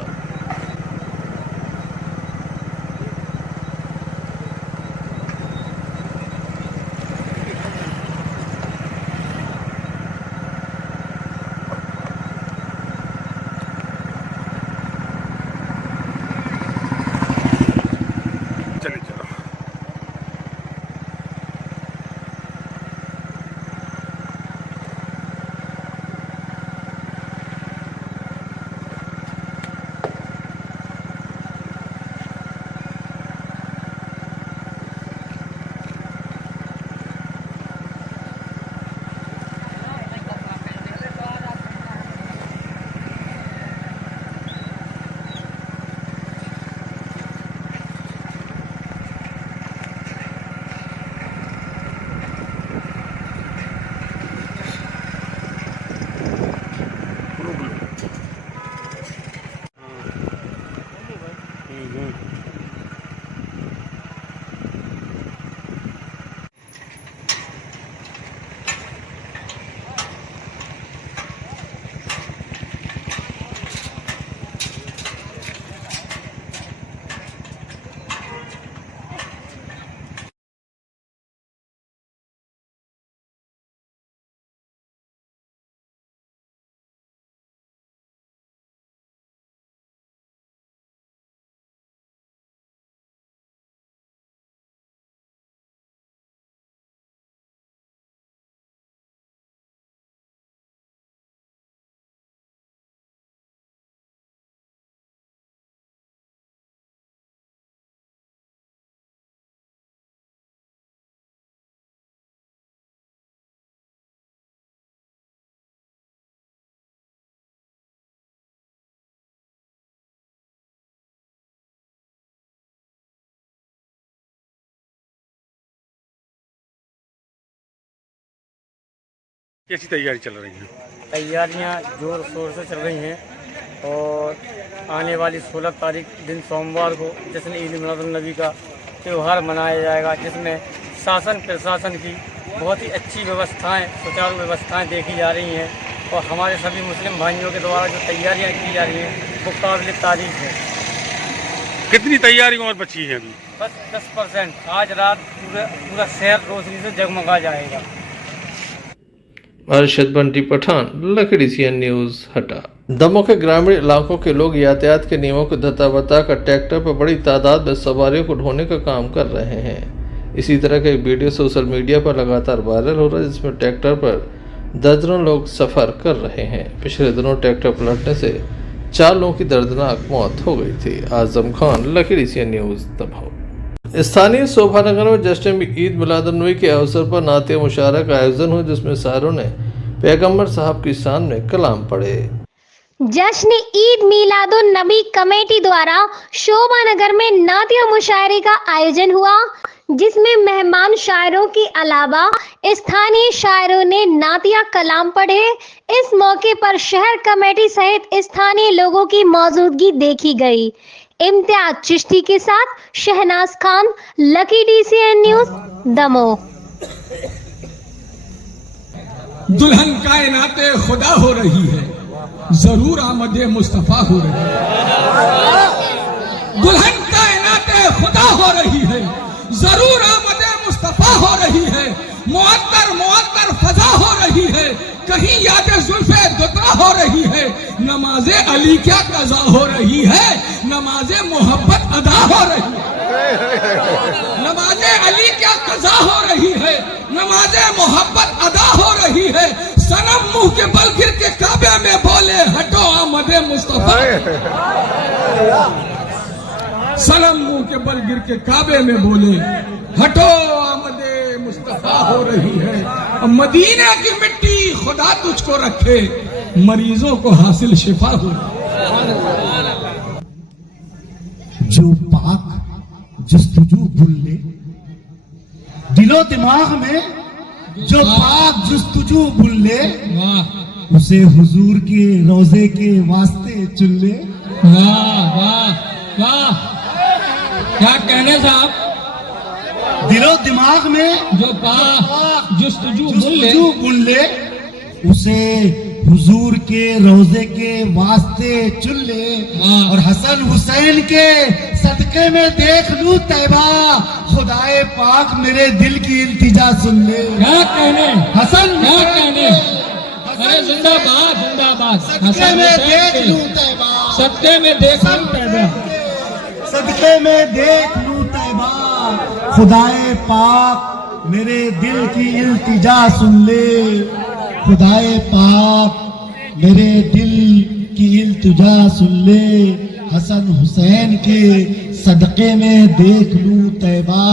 कैसी तैयारी चल रही है? तैयारियां जोर शोर से चल रही हैं और आने वाली 16 तारीख दिन सोमवार को जश्न ईद मिलादुन्नबी का त्यौहार मनाया जाएगा, जिसमें शासन प्रशासन की बहुत ही अच्छी व्यवस्थाएं, सुचारू व्यवस्थाएं देखी जा रही हैं और हमारे सभी मुस्लिम भाइयों के द्वारा जो तैयारियां की जा रही हैं वो काबिल तारीफ है। कितनी तैयारी और बची है अभी? बस 10%। आज रात पूरा शहर रोशनी से जगमगा जाएगा। अरशद बंटी पठान, लकड़ी सीएन न्यूज़, हटा। दमोह के ग्रामीण इलाकों के लोग यातायात के नियमों को धता बताकर ट्रैक्टर पर बड़ी तादाद में सवारियों को ढोने का काम कर रहे हैं। इसी तरह का एक वीडियो सोशल मीडिया पर लगातार वायरल हो रहा है, जिसमें ट्रैक्टर पर दर्जनों लोग सफर कर रहे हैं। पिछले दिनों ट्रैक्टर पलटने से 4 लोगों की दर्दनाक मौत हो गई थी। आजम खान, लकड़ी सीएन न्यूज़, दमोह। स्थानीय शोभानगर में जश्न ईद मिलादुन्नबी के अवसर पर नाते मुशायरा का आयोजन हुआ, जिसमें सारों ने पैगंबर साहब की शान में कलाम पढ़े। जश्न ईद मिलादुन्नबी कमेटी द्वारा शोभानगर में नातिया मुशायरे का आयोजन हुआ, जिसमें मेहमान शायरों के अलावा स्थानीय शायरों ने नातिया कलाम पढ़े। इस मौके पर शहर कमेटी सहित स्थानीय लोगों की मौजूदगी देखी गई। इम्तियाज चिश्ती के साथ Shahnaz Khan, Lucky DCN News, Damoh. दुल्हन कायनाते खुदा हो रही है, जरूर आमदे मुस्तफा हो रही है। दुल्हन कायनाते खुदा हो रही है, जरूर आमदे मुस्तफा हो रही है। मुअत्तर मुअत्तर फजा हो रही है, कहीं याद जुल्फे दुता हो रही है। नमाजे अली क्या कज़ा हो रही है, नमाजे मोहब्बत अदा हो रही है। नमाजे अली क्या कज़ा हो रही है, नमाजे मोहब्बत अदा हो रही है। सनम मुंह के बल गिर के काबे में बोले हटो आमदे मुस्तफा। सनम मुंह के बल गिर के काबे में बोले हटो आमदे मुस्तफा हो रही है। मदीने की मिट्टी खुदा तुझको रखे, मरीजों को हासिल शिफा हो। जो पाक जस्तुजू भूल ले, दिलो दिमाग में जो पाक जस्तुजू भूल ले, उसे हुजूर के रोजे के वास्ते चुन ले। वाह वाह वाह, क्या कहने साहब। दिलो दिमाग में जो पाक जस्तुजू भूल ले, उसे हुजूर के रोजे के वास्ते चुन ले। और हसन हुसैन के सदके में देख लूं तैबा, खुदाए पाक मेरे दिल की इल्तिजा सुन ले। क्या कहने हसन, क्या कहने। अरे जिंदाबाद जिंदाबाद। सदके में देख लूं तैबा, सदके में देख लूं तैबा, सदके में देख लूं तैबा, खुदाए पाक मेरे दिल की इल्तिजा सुन ले। खुदाए पाक मेरे दिल की इल्तिजा सुन ले। हसन हुसैन के सदके में देख लूं तैबा,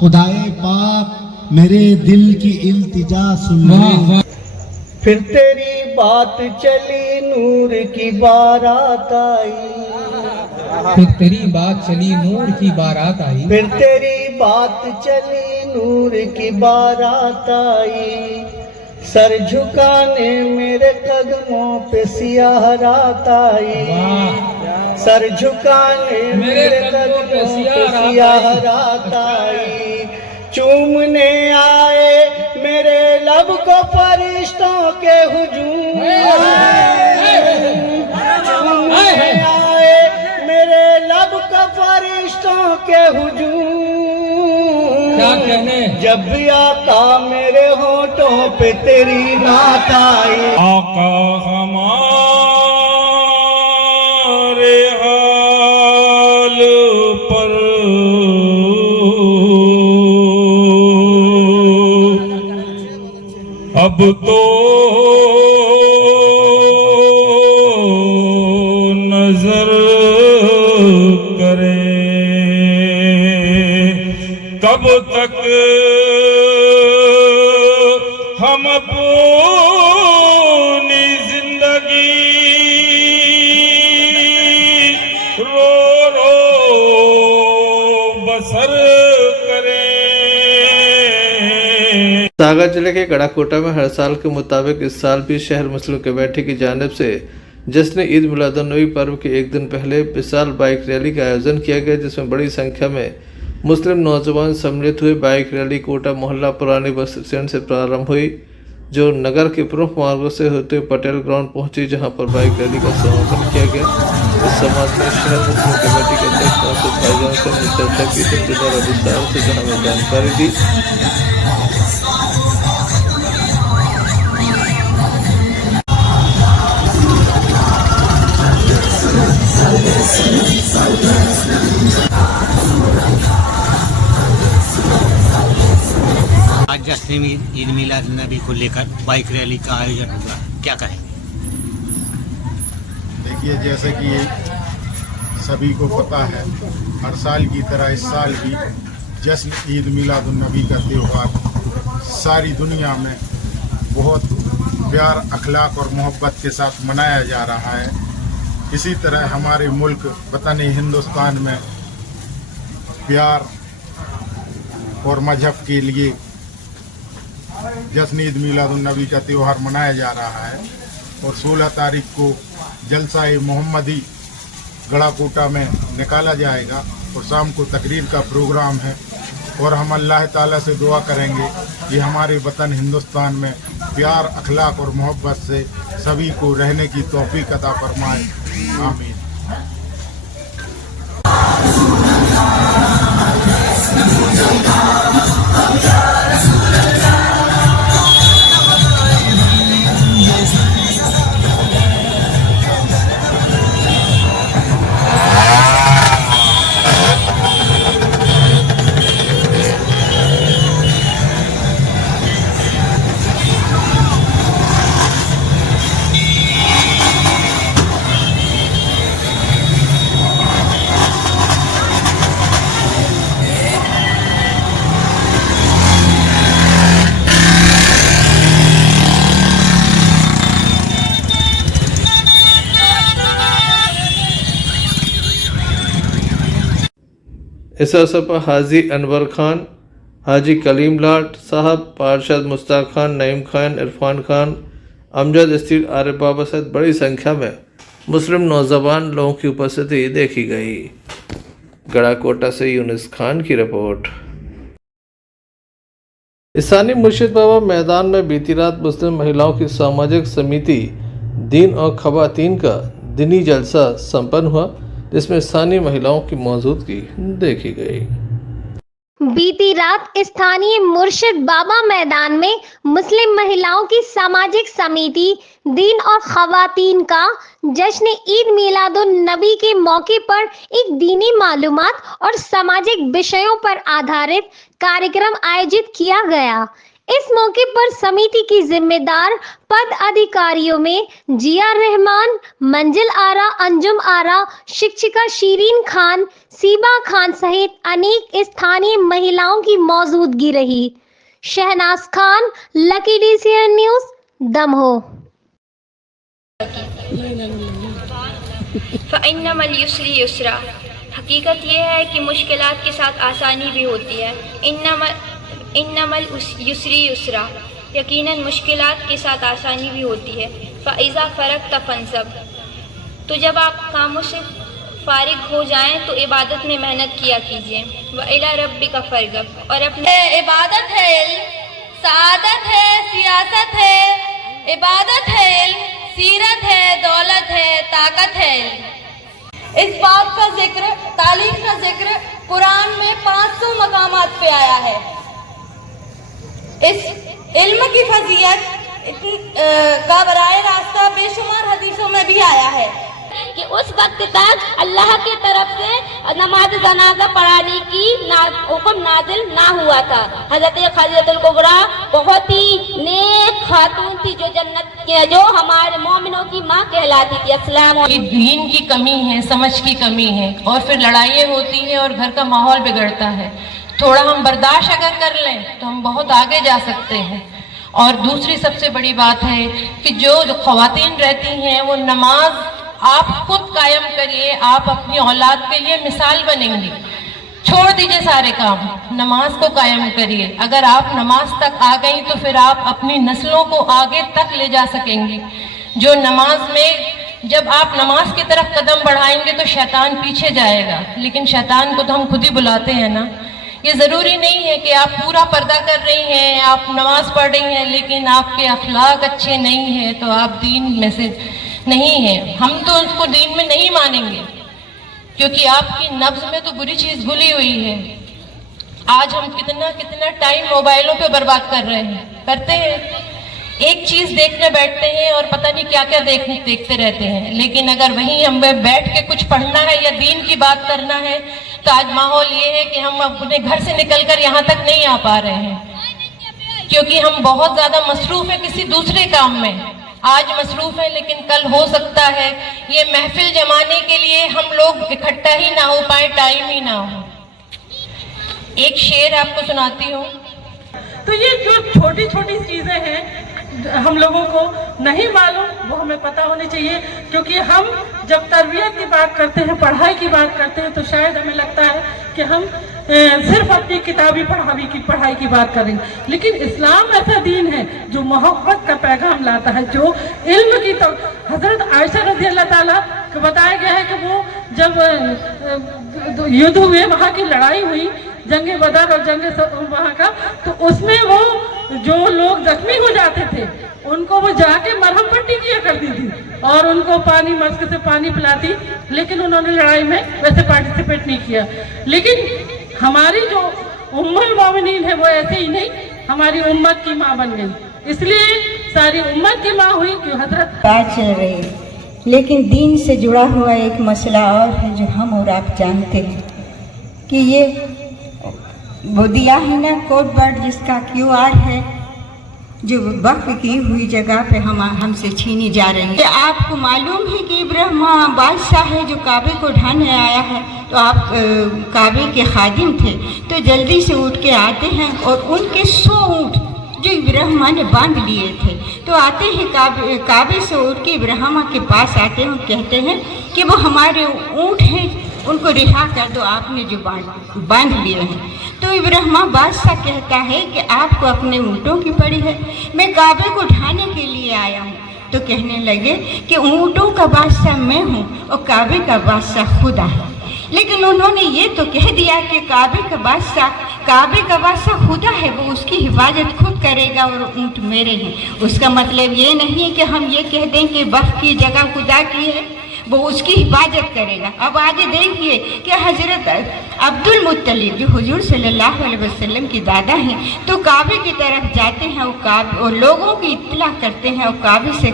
खुदाए पाक मेरे दिल की इल्तिजा सुन ले। फिर तेरी बात चली नूर की बारात आई, फिर तेरी बात चली नूर की बारात आई, फिर तेरी बात चली नूर की बारात आई। सर झुकाने मेरे कदमों पे सियाह रात आई, सर झुकाने मेरे कदमों पे सियाह रात आई। चूमने आए मेरे लब को फरिश्तों के हुजूम, चूमने आए मेरे लब को फरिश्तों के हुजूम। क्या कहने। जब भी आका मेरे होठों पे तेरी नात आई। आका हमारे हाल पर अब तो नजर करे, कब तक हम अपनी जिंदगी रो रो बसर करें। सागर जिले के गड़ाकोटा में हर साल के मुताबिक इस साल भी शहर मुस्लिम कमेटी की जानिब से जश्न ईद मिलादुन्नबी पर्व के एक दिन पहले विशाल बाइक रैली का आयोजन किया गया, जिसमें बड़ी संख्या में मुस्लिम नौजवान सम्मिलित हुए। बाइक रैली कोटा मोहल्ला पुरानी बस स्टैंड से प्रारंभ हुई, जो नगर के प्रमुख मार्गों से होते हुए पटेल ग्राउंड पहुंची, जहां पर बाइक रैली का समापन किया गया। इस समाज में शहर मुस्लिम कमेटी के अध्यक्ष नासिर भाईजान से हमने चर्चा की, जिनके द्वारा विस्तार से हमें जानकारी दी। आज जश्न ईद मिलाद नबी को लेकर बाइक रैली का आयोजन हुआ, क्या कहें? देखिए, जैसे कि सभी को पता है, हर साल की तरह इस साल भी जश्न ईद मिलाद नबी का त्यौहार सारी दुनिया में बहुत प्यार, अखलाक और मोहब्बत के साथ मनाया जा रहा है। इसी तरह हमारे मुल्क वतन हिंदुस्तान में प्यार और मजहब के लिए जश्न ईद मिलादुन्नबी का त्यौहार मनाया जा रहा है और 16 तारीख को जलसा-ए मोहम्मदी गड़ाकोटा में निकाला जाएगा और शाम को तकरीर का प्रोग्राम है। और हम अल्लाह ताला से दुआ करेंगे कि हमारे वतन हिंदुस्तान में प्यार, अखलाक और मोहब्बत से सभी को रहने की तौफीक अता फरमाए। आमीन। इस अवसर पर हाजी अनवर खान, हाजी कलीम लाट साहब, पार्षद मुश्ताक खान, नईम खान, इरफान खान, अमजद स्टील, आरिफ बाबा सहित बड़ी संख्या में मुस्लिम नौजवान लोगों की उपस्थिति देखी गई। गड़ाकोटा से यूनिस खान की रिपोर्ट। स्थानीय मुर्शिद बाबा मैदान में बीती रात मुस्लिम महिलाओं की सामाजिक समिति दीन और खवातीन का दिनी जलसा संपन्न हुआ, जिसमें स्थानीय महिलाओं की मौजूदगी देखी गई। बीती रात स्थानीय मुर्शिद बाबा मैदान में मुस्लिम महिलाओं की सामाजिक समिति दीन और खवातीन का जश्न ईद मिलादुन नबी के मौके पर एक दीनी मालूमात और सामाजिक विषयों पर आधारित कार्यक्रम आयोजित किया गया। इस मौके पर समिति की जिम्मेदार पद अधिकारियों में जिया रहमान, मंजिल आरा, अंजुम आरा, शिक्षिका शीरीन खान, सीबा खान सहित अनेक स्थानीय महिलाओं की मौजूदगी रही। Shahnaz Khan, Lucky DCN news, दमहो। फ़इन्नमल युस्री युस्रा, हकीकत यह है कि मुश्किलात के साथ आसानी भी होती है। इन्नमल युस्री युस्रा, यकीनन मुश्किलात के साथ आसानी भी होती है। फ़इज़ा फ़रग़्त फ़ंसब, तो जब आप कामों से फारिग हो जाएं तो इबादत में मेहनत किया कीजिए। व इला रब्बिका फ़रग़ब, और अपने इबादत है इल्म, सआदत है, सियासत है, इबादत है इल्म, सीरत है, दौलत है, ताकत है इल्म। इस बात का जिक्र, तालीम का जिक्र कुरान में 500 मकामात पे आया है। इस इल्म की फजीयत का बराए रास्ता बेशुमार हदीसों में भी आया है कि उस वक्त तक अल्लाह की तरफ से नमाज जनाजा पढ़ाने की हुक्म नाजिल ना हुआ था। हजरत खदीजतुल कुबरा बहुत ही नेक खातून थी, जो जन्नत के, जो हमारे मोमिनों की माँ कहलाती थी। अस्सलाम। दीन की कमी है, समझ की कमी है, और फिर लड़ाइयाँ होती हैं और घर का माहौल बिगड़ता है। थोड़ा हम बर्दाश्त अगर कर लें तो हम बहुत आगे जा सकते हैं। और दूसरी सबसे बड़ी बात है कि जो ख़वातीन रहती हैं वो नमाज आप खुद कायम करिए, आप अपनी औलाद के लिए मिसाल बनेंगी। छोड़ दीजिए सारे काम, नमाज को कायम करिए। अगर आप नमाज तक आ गई तो फिर आप अपनी नस्लों को आगे तक ले जा सकेंगी। जो नमाज में, जब आप नमाज की तरफ कदम बढ़ाएंगे तो शैतान पीछे जाएगा, लेकिन शैतान को तो हम खुद ही बुलाते हैं ना। ये ज़रूरी नहीं है कि आप पूरा पर्दा कर रही हैं, आप नमाज पढ़ रही हैं, लेकिन आपके अखलाक अच्छे नहीं हैं तो आप दीन में से नहीं हैं। हम तो उसको दीन में नहीं मानेंगे, क्योंकि आपकी नब्ज में तो बुरी चीज घुली हुई है। आज हम कितना कितना टाइम मोबाइलों पे बर्बाद कर रहे हैं, करते हैं। एक चीज देखने बैठते हैं और पता नहीं क्या क्या देखते रहते हैं। लेकिन अगर वहीं हमें बैठ के कुछ पढ़ना है या दीन की बात करना है तो आज माहौल ये है कि हम अपने घर से निकलकर यहाँ तक नहीं आ पा रहे हैं, क्योंकि हम बहुत ज्यादा मसरूफ है किसी दूसरे काम में। आज मसरूफ है, लेकिन कल हो सकता है ये महफिल जमाने के लिए हम लोग इकट्ठा ही ना हो पाए, टाइम ही ना हो। एक शेर आपको सुनाती हूँ। तो ये जो छोटी छोटी चीजें हैं हम लोगों को नहीं मालूम, वो हमें पता होनी चाहिए। क्योंकि हम जब तरबियत की बात करते हैं, पढ़ाई की बात करते हैं, तो शायद हमें लगता है कि हम सिर्फ अपनी किताबी पढ़ाई की बात करें। लेकिन इस्लाम ऐसा दीन है जो मोहब्बत का पैगाम लाता है, जो इल्म की। तो हजरत आयशा रज़ी अल्लाह ताला को बताया गया है कि वो जब युद्ध हुए, वहाँ की लड़ाई हुई, जंग बदर और जंग वहाँ का, तो उसमें वो जो लोग जख्मी हो जाते थे उनको वो जाके मरहम पट्टी किया करती थी और उनको पानी, मस्क से पानी पिलाती। लेकिन उन्होंने लड़ाई में वैसे पार्टिसिपेट नहीं किया। लेकिन हमारी जो उम्मुल मोमिनीन है वो ऐसे ही नहीं, हमारी उम्मत की माँ बन गई, इसलिए सारी उम्मत की माँ हुई कि हजरत बात चल रही है। लेकिन दीन से जुड़ा हुआ एक मसला और है जो हम और आप जानते हैं कि ये वो दिया है ना कोड वर्ड जिसका QR है, जो वक्फ की हुई जगह पे हमसे छीनी जा रही है। आपको मालूम है कि इब्राहिम बादशाह है जो काबे को ढाने आया है, तो आप काबे के खादिम थे तो जल्दी से उठ के आते हैं और उनके 100 ऊँट जो इब्राहिम ने बांध लिए थे, तो आते हैं काबे से उठ के इब्राहिम के पास आते हैं और कहते हैं कि वो हमारे ऊँट हैं, उनको रिहा कर दो, आपने जो बांध लिए हैं। तो इब्राहिम बादशाह कहता है कि आपको अपने ऊँटों की पड़ी है, मैं काबे को ढाने के लिए आया हूँ। तो कहने लगे कि ऊँटों का बादशाह मैं हूँ और काबे का बादशाह खुदा है। लेकिन उन्होंने ये तो कह दिया कि काबे का बादशाह खुदा है, वो उसकी हिफाजत खुद करेगा और ऊँट मेरे हैं। उसका मतलब ये नहीं है कि हम ये कह दें कि वक्फ की जगह खुदा की है, वो उसकी हिफाजत करेगा। अब आगे देखिए कि हजरत अब्दुल मुत्तलिब जो हुजूर सल्लल्लाहु अलैहि वसल्लम की दादा हैं, तो काबे की तरफ जाते हैं और लोगों की इत्तला करते हैं और काबे से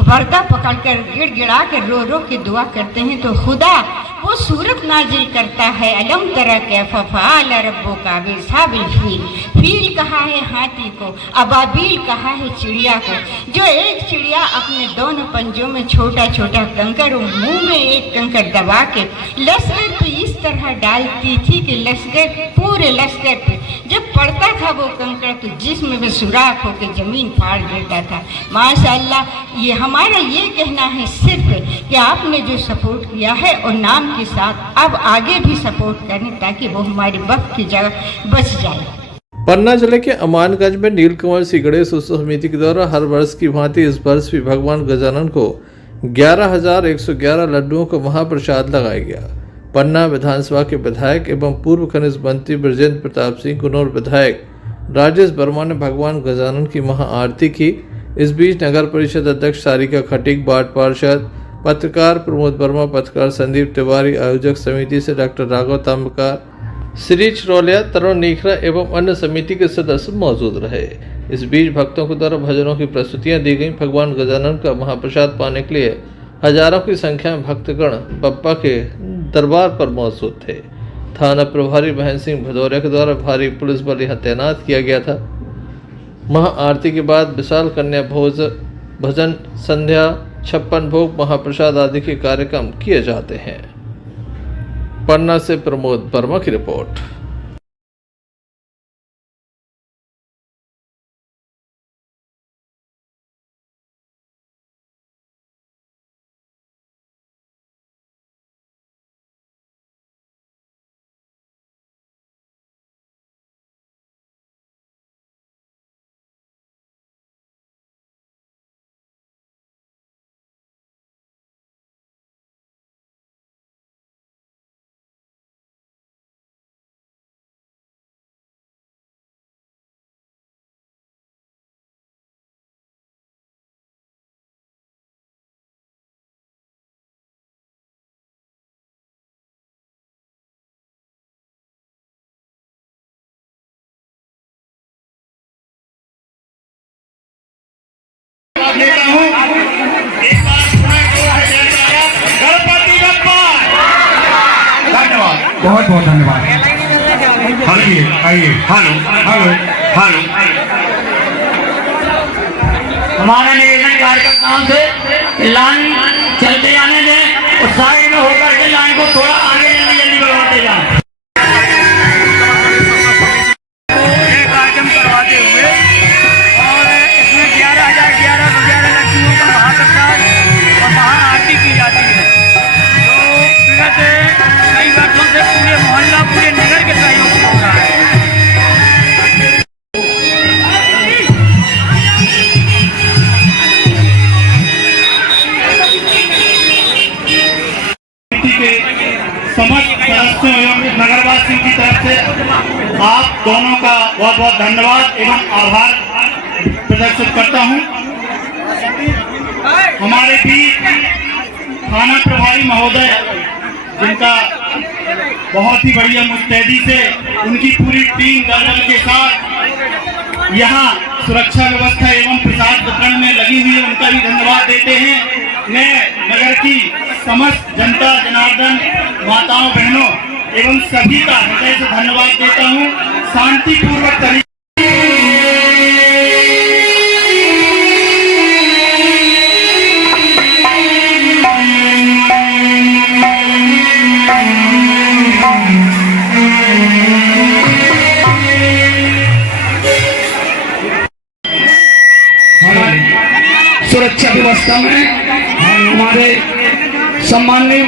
पर्दा पकड़कर गिड़गिड़ा कर रो रो के दुआ करते हैं। तो खुदा वो सूरत नाजिल करता है, अलम तरा कैफ़ा फ़अल रब्बुका बिअस्हाबिल फील। फील कहा है हाथी को, अबाबील कहा है चिड़िया को। जो एक चिड़िया अपने दोनों पंजों में छोटा छोटा कंकर और मुंह में एक कंकर दबा के लश्कर पे इस तरह डालती थी कि लश्कर पूरे लश्कर पे जब पड़ता था वो कंकर तो जिस्म में सुराख होकर जमीन फाड़ देता था। माशाअल्लाह, ये हमारा ये कहना है सिर्फ कि आपने जो सपोर्ट किया है और नाम के साथ अब आगे भी सपोर्ट करें ताकि वो हमारी वक्त की जगह बच जाए। पन्ना जिले के अमानगंज में नीलकमल श्री गणेश उत्सव समिति के द्वारा हर वर्ष की भांति इस वर्ष भी भगवान गजानन को 11,111 लड्डुओं का महाप्रसाद लगाया गया। पन्ना विधानसभा के विधायक एवं पूर्व खनिज मंत्री ब्रजेंद्र प्रताप सिंह, कुनौर विधायक राजेश वर्मा ने भगवान गजानन की महाआरती की। इस बीच नगर परिषद अध्यक्ष सारिका खटीक, वार्ड पार्षद पत्रकार प्रमोद वर्मा, पत्रकार संदीप तिवारी, आयोजक समिति से डॉक्टर राघव ताम्बकार, श्री चरौलिया, तरुण नीखरा एवं अन्य समिति के सदस्य मौजूद रहे। इस बीच भक्तों के द्वारा भजनों की प्रस्तुतियां दी गईं। भगवान गजानन का महाप्रसाद पाने के लिए हजारों की संख्या में भक्तगण बप्पा के दरबार पर मौजूद थे। थाना प्रभारी महेंद्र सिंह भदौरिया के द्वारा भारी पुलिस बल यहाँ तैनात किया गया था। महाआरती के बाद विशाल कन्या भोज, भजन संध्या, 56 भोग, महाप्रसाद आदि के कार्यक्रम किए जाते हैं। पन्ना से प्रमोद वर्मा की रिपोर्ट। बहुत बहुत धन्यवाद। आइए हेलो हेलो हेलो। हमारा निवेदन कार्यकर्ताओं से लाइन चलते जाने दें और साइड में होकर के लाइन को थोड़ा आगे जल्दी जल्दी बढ़वाते जाएं। कार्यक्रम करवाते हुए और इसमें 11,011 लड़कियों का महाप्रसाद और महाआरती की जाती है, जो विगत कई वर्षों से पूरे मोहल्ला पूरे नगर के सहयोग से हो रहा है। समस्त सदस्यों एवं नगरवासियों की तरफ से आप दोनों का बहुत बहुत धन्यवाद एवं आभार प्रदर्शित करता हूं। हमारे भी थाना प्रभारी महोदय, जिनका बहुत ही बढ़िया मुस्तैदी से उनकी पूरी टीम दल के साथ यहाँ सुरक्षा व्यवस्था एवं प्रसाद वितरण में लगी हुई है, उनका भी धन्यवाद देते हैं। मैं नगर की समस्त जनता जनार्दन माताओं बहनों एवं सभी का हृदय से धन्यवाद देता हूँ। शांतिपूर्वक तरीके सुरक्षा व्यवस्था में हमारे सम्माननीय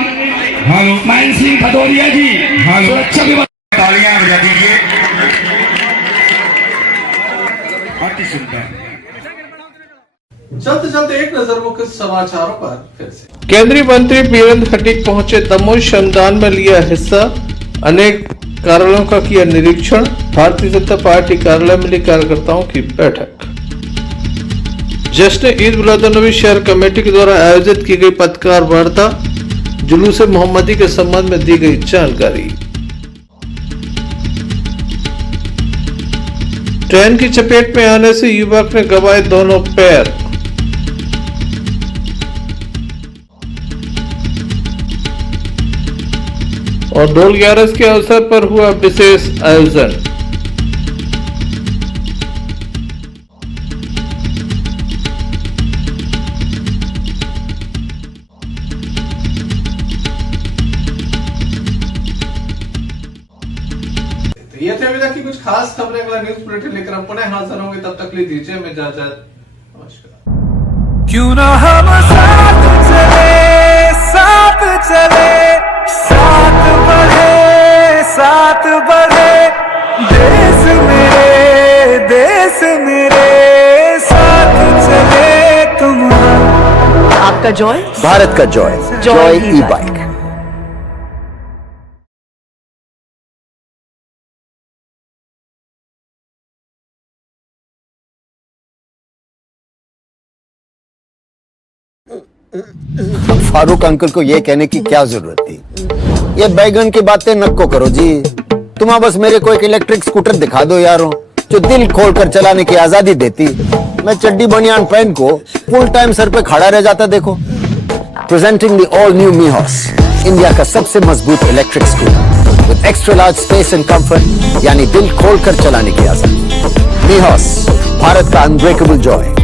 महेंद्र सिंह भदौरिया जी सुरक्षा व्यवस्था, तालियां बजा दीजिए। अति सुंदर। चलते चलते एक नजर मुख्य समाचारों पर फिर से। केंद्रीय मंत्री बीरेंद्र खटीक पहुंचे दमोह श्रमदान में लिया हिस्सा, अनेक कार्यालयों का किया निरीक्षण। भारतीय जनता पार्टी कार्यालय में ली कार्यकर्ताओं की बैठक। जश्न ईद मिलादुन्नबी शहर कमेटी के द्वारा आयोजित की गई पत्रकार वार्ता, जुलूस मोहम्मदी के संबंध में दी गई जानकारी। ट्रेन की चपेट में आने से युवक ने गंवाए दोनों पैर। और ढोल 11 के अवसर पर हुआ विशेष आयोजन। ये थे अभी तक की कुछ खास खबरें। अगला न्यूज बुलेटिन लेकर हम पुनः हाजिर होंगे, तब तक लिए दीजिए हमें इजाजत। नमस्कार। क्यों ना हम साथ चले, साथ चले, साथ बढ़े देश मेरे साथ चले तुम। आपका जॉय, भारत का जॉय, जॉय ई बाइक। फारूक अंकल को ये कहने की क्या जरूरत थी? ये बैगन की बातें नको करो जी। तुम बस मेरे को एक इलेक्ट्रिक स्कूटर दिखा दो यारों, जो दिल खोलकर चलाने की आजादी देती। मैं चड्डी बनियान पहन को फुल टाइम सर पे खड़ा रह जाता। देखो, प्रेजेंटिंग द ऑल न्यू मीहॉस, इंडिया का सबसे मजबूत electric scooter with extra large space and comfort, यानी दिल खोलकर चलाने की आजादी। मीहॉस, भारत का अनब्रेकेबल जॉय।